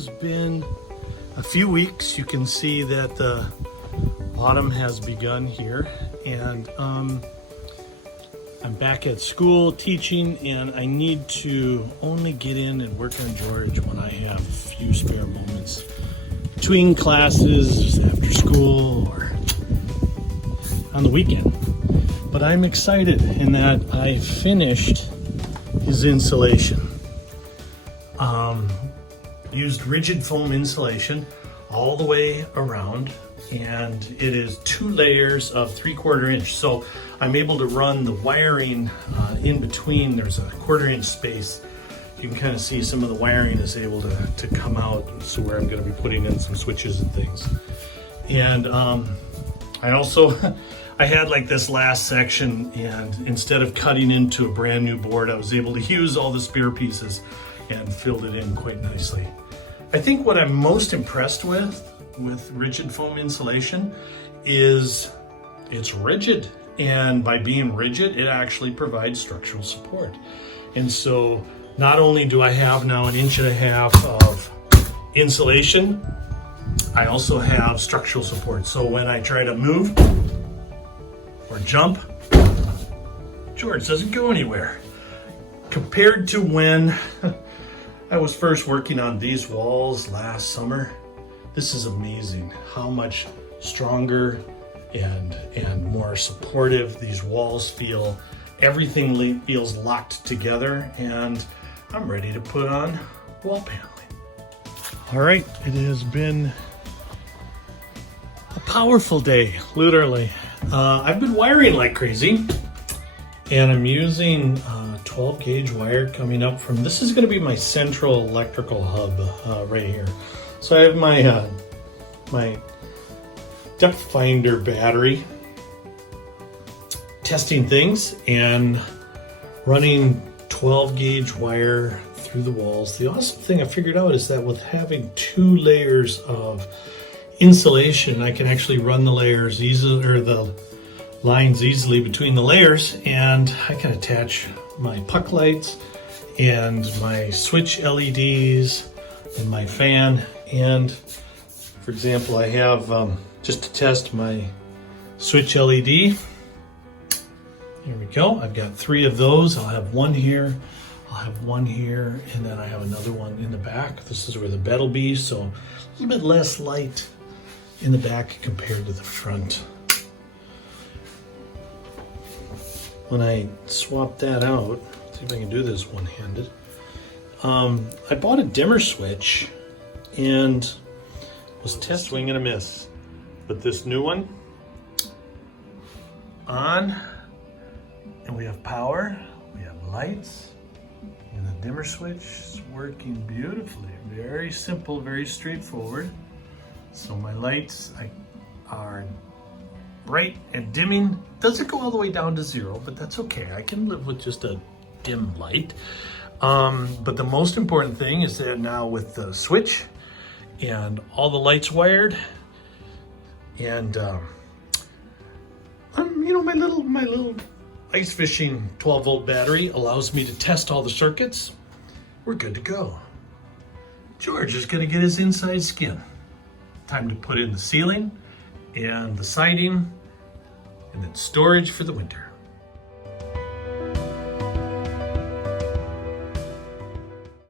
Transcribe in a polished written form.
has been a few weeks. You can see that the autumn has begun here, and I'm back at school teaching, and I need to only get in and work on George when I have a few spare moments between classes, after school, or on the weekend. But I'm excited in that I finished his insulation. Used rigid foam insulation all the way around, and it is 2 layers of 3/4 inch. So I'm able to run the wiring in between. There's a 1/4 inch space. You can kind of see some of the wiring is able to come out, so where I'm going to be putting in some switches and things. And I also I had like this last section, and instead of cutting into a brand new board, I was able to use all the spare pieces and filled it in quite nicely. I think what I'm most impressed with rigid foam insulation is it's rigid, and by being rigid, it actually provides structural support. And so not only do I have now 1.5 inches of insulation, I also have structural support. So when I try to move or jump, George doesn't go anywhere. Compared to when I was first working on these walls last summer, this is amazing how much stronger and more supportive these walls feel. Everything feels locked together, and I'm ready to put on wall paneling. All right, it has been a powerful day, literally. I've been wiring like crazy, and I'm using 12 gauge wire coming up from, this is going to be my central electrical hub right here. So I have my my depth finder battery, testing things and running 12 gauge wire through the walls. The awesome thing I figured out is that with having 2 layers of insulation, I can actually run the layers easily, or the lines easily between the layers, and I can attach my puck lights and my switch LEDs and my fan. And for example, I have just to test my switch LED. Here we go. I've got 3 of those. I'll have one here, I'll have one here, and then I have another one in the back. This is where the bed will be, so a little bit less light in the back compared to the front. When I swap that out, see if I can do this one-handed. I bought a dimmer switch and was test swing and a miss. But this new one on, and we have power, we have lights, and the dimmer switch is working beautifully. Very simple, very straightforward. So my lights are bright and dimming. Doesn't go all the way down to 0, but that's okay. I can live with just a dim light. But the most important thing is that now with the switch and all the lights wired, and you know, my little ice fishing 12-volt battery allows me to test all the circuits. We're good to go. George is gonna get his inside skin. Time to put in the ceiling and the siding, and then storage for the winter.